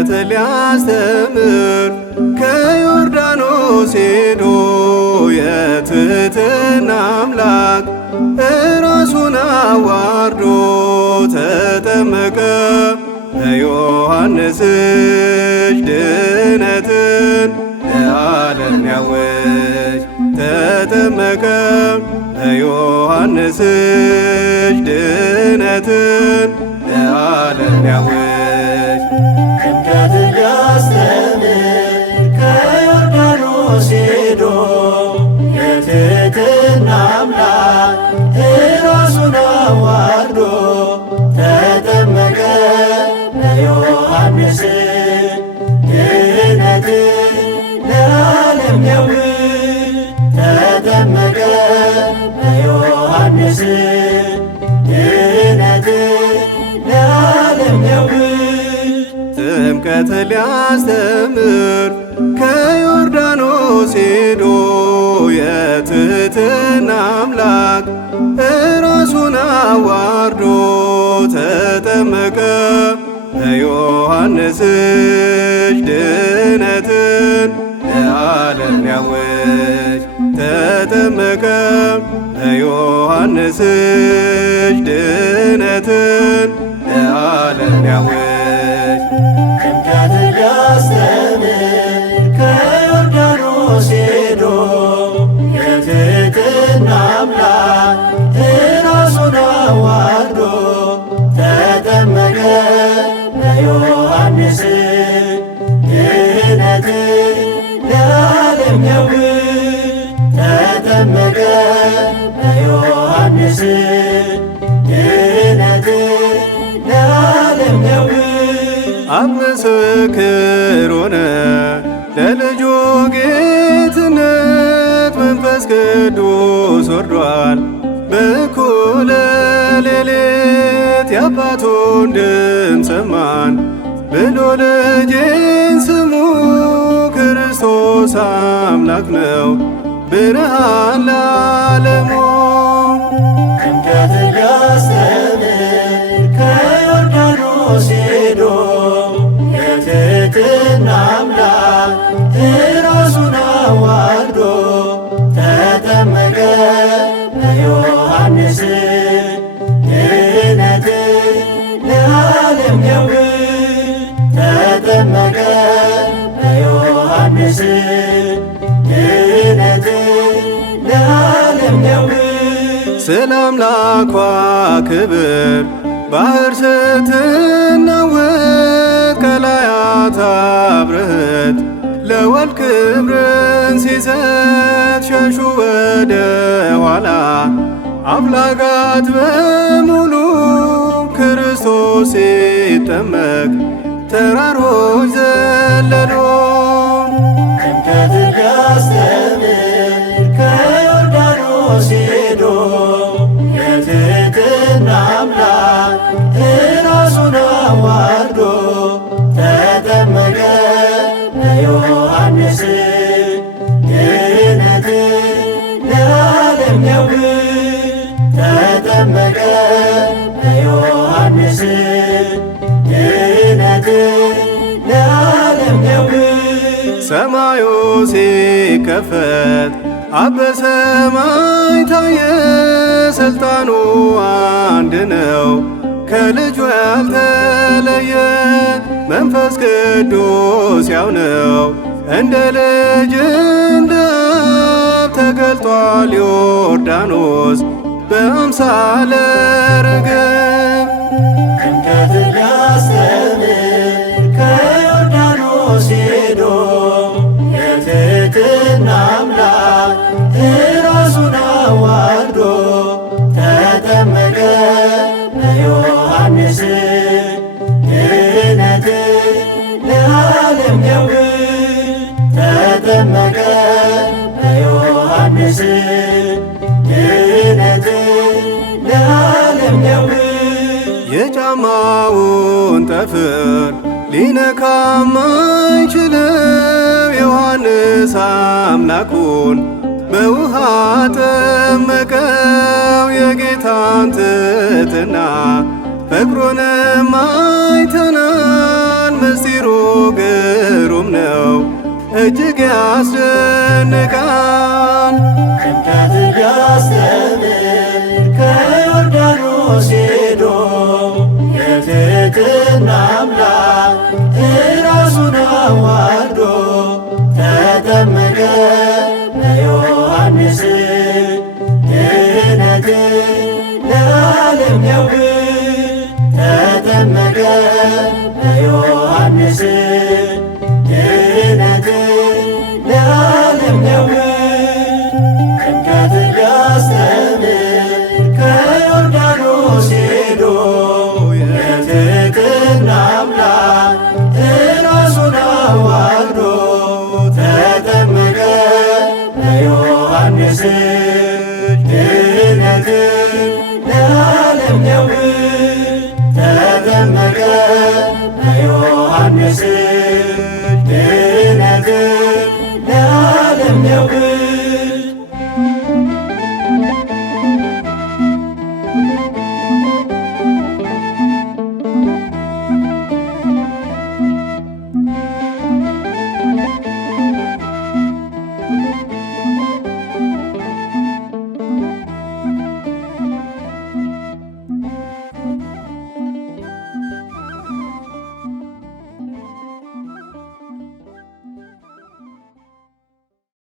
ጥምቀትን ሊያስተምር ከዮርዳኖስ ሄዶ የትሕትና አምላክ ራሱን አዋርዶ ተጠመቀ። በዮሐንስ እጅ ድነትን ለዓለም ሊያውጅ ተጠመቀ። በዮሐንስ እጅ ድነትን ለዓለም ሊያውጅ ጥምቀትን ሊያስተምር ከዮርዳኖስ ሄዶ የትሕትና አምላክ ራሱን አዋርዶ ተጠመቀ። በዮሐንስ ድነትን ለዓለም ሊያውጅ ተጠመቀ። በዮሐንስ ድነትን ለዓለም ሊያውጅ ጥምቀትን ሊያስተምር ከዮርዳኖስ ሄዶ የትሕትና አምላክ ራሱን አዋርዶ ተጠመቀ። በዮሐንስ እጅ ድነትን ለዓለም ሊያውጅ ተጠመቀ። በዮሐንስ እጅ ድነትን ለዓለም ሊያውጅ ጥምቀትን ሊያስተምር ከዮርዳኖስ ሄዶ የትሕትና አምላክ ራሱን አዋርዶ ተጠመቀ። በዮሐንስ ድነትን ለዓለም ሊያውጅ ተጠመቀ። በዮሐንስ ድነትን ለዓለም ሊያውጅ አብ ምስክር ሆነ ለልጁ ጌትነት መንፈስ ቅዱስ ወርዷል። በእኩለ ሌሊት የአባቱን ድምፅ ሰማን ብሎ ልጄን ስሙ ክርስቶስ አምላክ ነው ብርሃን ለዓለሙ። ጥምቀትን ሊያስተምር ከዮርዳኖስ ሄዶ የትሕትና አምላክ ራሱን አዋርዶ ተጠመቀ። በዮሐንስ ድነትን ለዓለም ሊያውጅ ተጠመቀ። በዮሐንስ ድነትን ለዓለም ሊያውጅ ስለ አምላኳ ክብር ባሕር ስትናወጥ ከላያት አብርህት ለወልድ ክብርን ሲሰጥ ሸሹ ወደ ኋላ አፍላጋት በሙሉ ክርስቶስ ሲጠመቅ ተራሮች ዘለሉ። ጥምቀትን ሊያስተምር ከዮርዳኖስ ሄዶ የትሕትና አምላክ ራሱን አዋርዶ ተጠመቀ። በዮሐንስ ድነትን ለዓለም ሊያውጅ ተጠመቀ። በዮሐንስ ድነትን ለዓለም ሊያውጅ ሰማዩ ሲከፈት አብ በሰማይ ታየ። ስልጣኑ አንድ ነው ከልጁ ያልተለየ መንፈስ ቅዱስ ያው ነው እንደ ልጅ እንደ አብ ተገልጧል ዮርዳኖስ በአምሳለ ርግብ። ጥምቀትን ሊያስተምር ከዮርዳኖስ ሄዶ የትሕትና አምላክ ራሱን አዋርዶ ተጠመቀ። በዮሐንስ ድነትን ለዓለም ሊያውጅ ተጠመቀ። በዮሐንስ ድነትን ለዓለም ሊያውጅ የጫማውን ጠፍር ሊነካ ማይችለው ዮሐንስ አምላኩን በውሃ ጠመቀው። የጌታን ትሕትና ፍቅሩንም አይተናል ምስጢሩን ያስደንቃል። ጥምቀት ሊያስተምር ከዮርዳኖስ ሄዶ የትሕትና አምላክ ራሱን አዋርዶ ተጠመቀ በዮሐንስ ድኅነትን ለዓለም ሊያውጅ ተጠመቀ በዮሐንስ ድኅነትን ለዓለም ሊያውጅ ጥምቀት ሊያስተምር ከዮርዳኖስ ሄዶ የትሕትና አምላክ ራሱን አዋርዶ ተጠመቀ በዮሐንስ ድኅነትን